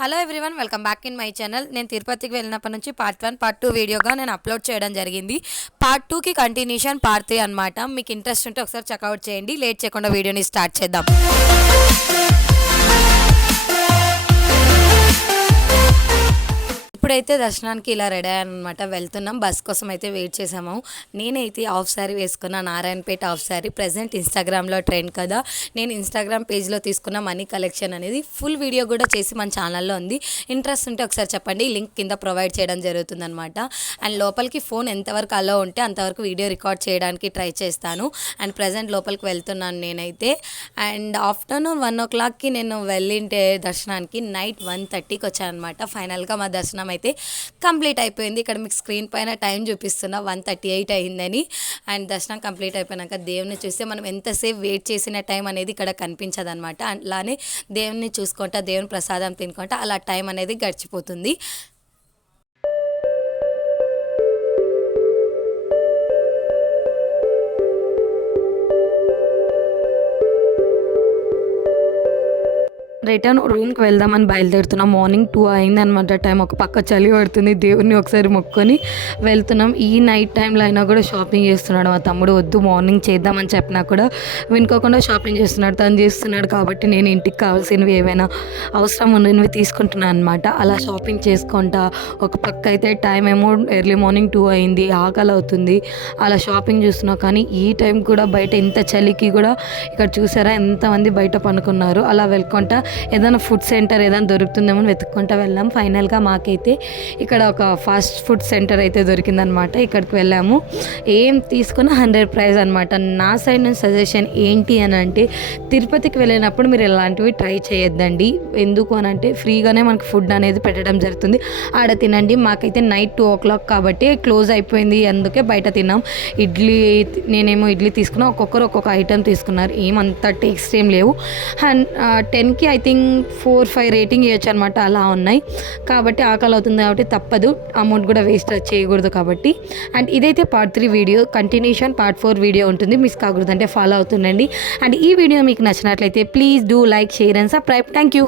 Hello everyone, welcome back in my channel. నేను తిరుపతికి వెళ్ళినప్పటి నుంచి పార్ట్ 1 పార్ట్ 2 వీడియోగా నేను అప్లోడ్ చేయడం జరిగింది. పార్ట్ 2కి కంటిన్యూషన్ పార్ట్ 3 అనమాట. మీకు ఇంట్రెస్ట్ ఉంటే ఒకసారి చెక్అవుట్ చేయండి. లేట్ చేయకుండా వీడియోని స్టార్ట్ చేద్దాం. ఇప్పుడైతే దర్శనానికి ఇలా రెడీ అయ్యానమాట. వెళ్తున్నాం. బస్ కోసం అయితే వెయిట్ చేసాము. నేనైతే హాఫ్ శారీ వేసుకున్న, నారాయణపేట హాఫ్ శారీ. ప్రజెంట్ ఇన్స్టాగ్రామ్లో ట్రెండ్ కదా. నేను ఇన్స్టాగ్రామ్ పేజ్లో తీసుకున్న మనీ కలెక్షన్ అనేది ఫుల్ వీడియో కూడా చేసి మన ఛానల్లో ఉంది. ఇంట్రెస్ట్ ఉంటే ఒకసారి చెప్పండి. లింక్ కింద ప్రొవైడ్ చేయడం జరుగుతుందనమాట. అండ్ లోపలికి ఫోన్ ఎంతవరకు అలో ఉంటే అంతవరకు వీడియో రికార్డ్ చేయడానికి ట్రై చేస్తాను. అండ్ ప్రజెంట్ లోపలికి వెళ్తున్నాను నేనైతే. అండ్ ఆఫ్టర్నూన్ 1 o'clockకి నేను వెళ్ళింటే దర్శనానికి నైట్ 1:30కి వచ్చాను అనమాట. ఫైనల్గా మా దర్శనం అయితే కంప్లీట్ అయిపోయింది. ఇక్కడ మీకు స్క్రీన్ పైన టైం చూపిస్తున్నా 1:38 అయిందని. అండ్ దర్శనం కంప్లీట్ అయిపోయినాక దేవుని చూస్తే మనం ఎంతసేపు వెయిట్ చేసిన టైం అనేది ఇక్కడ కనిపించదు అనమాట. అలానే దేవుని చూసుకుంటా, దేవుని ప్రసాదం తినుకుంటా అలా టైం అనేది గడిచిపోతుంది. రిటర్న్ రూమ్కి వెళ్దామని బయలుదేరుతున్నాం. మార్నింగ్ 2 అయింది అనమాట టైం. ఒక పక్క చలి పడుతుంది. దేవుడిని ఒకసారి మొక్కుకొని వెళ్తున్నాం. ఈ నైట్ టైంలో అయినా కూడా షాపింగ్ చేస్తున్నాడు మా తమ్ముడు. వద్దు మార్నింగ్ చేద్దామని చెప్పినా కూడా వినుకోకుండా షాపింగ్ చేస్తున్నాడు. తను చేస్తున్నాడు కాబట్టి నేను ఇంటికి కావాల్సినవి ఏవైనా అవసరం ఉన్నవి తీసుకుంటున్నాను అనమాట. అలా షాపింగ్ చేసుకుంటా ఒక పక్క అయితే టైం ఏమో ఎర్లీ మార్నింగ్ 2 అయింది. ఆకలి అవుతుంది. అలా షాపింగ్ చూస్తున్నా. కానీ ఈ టైం కూడా బయట ఇంత చలికి కూడా ఇక్కడ చూసారా ఎంతమంది బయట పనుకున్నారు. అలా వెళ్ళుకుంటా ఏదైనా ఫుడ్ సెంటర్ ఏదైనా దొరుకుతుందేమో వెతుక్కుంటూ వెళ్ళాం. ఫైనల్గా మాకైతే ఇక్కడ ఒక ఫాస్ట్ ఫుడ్ సెంటర్ అయితే దొరికిందనమాట. ఇక్కడికి వెళ్ళాము. ఏం తీసుకున్నా 100 ప్రైస్ అనమాట. నా సైడ్ నుంచి సజెషన్ ఏంటి అని అంటే, తిరుపతికి వెళ్ళినప్పుడు మీరు ఇలాంటివి ట్రై చేయొద్దండి. ఎందుకు అని అంటే ఫ్రీగానే మనకు ఫుడ్ అనేది పెట్టడం జరుగుతుంది. ఆడ తినండి. మాకైతే నైట్ 2 o'clock కాబట్టి క్లోజ్ అయిపోయింది. అందుకే బయట తిన్నాం. నేనేమో ఇడ్లీ తీసుకున్నా. ఒక్కొక్కరు ఒక్కొక్క ఐటెం తీసుకున్నారు. ఏమంత టేస్ట్ ఏం లేవు. అండ్ 10కి ఐ థింక్ 4-5 రేటింగ్ ఇవ్వచ్చు అనమాట. అలా ఉన్నాయి కాబట్టి ఆకలి అవుతుంది కాబట్టి తప్పదు. అమౌంట్ కూడా వేస్ట్ చేయకూడదు కాబట్టి. అండ్ ఇదైతే part 3 video. Continuation part 4 video ఉంటుంది. మిస్ కాకూడదు అంటే ఫాలో అవుతుండండి. అండ్ ఈ వీడియో మీకు నచ్చినట్లయితే please do like, share and subscribe. Thank you.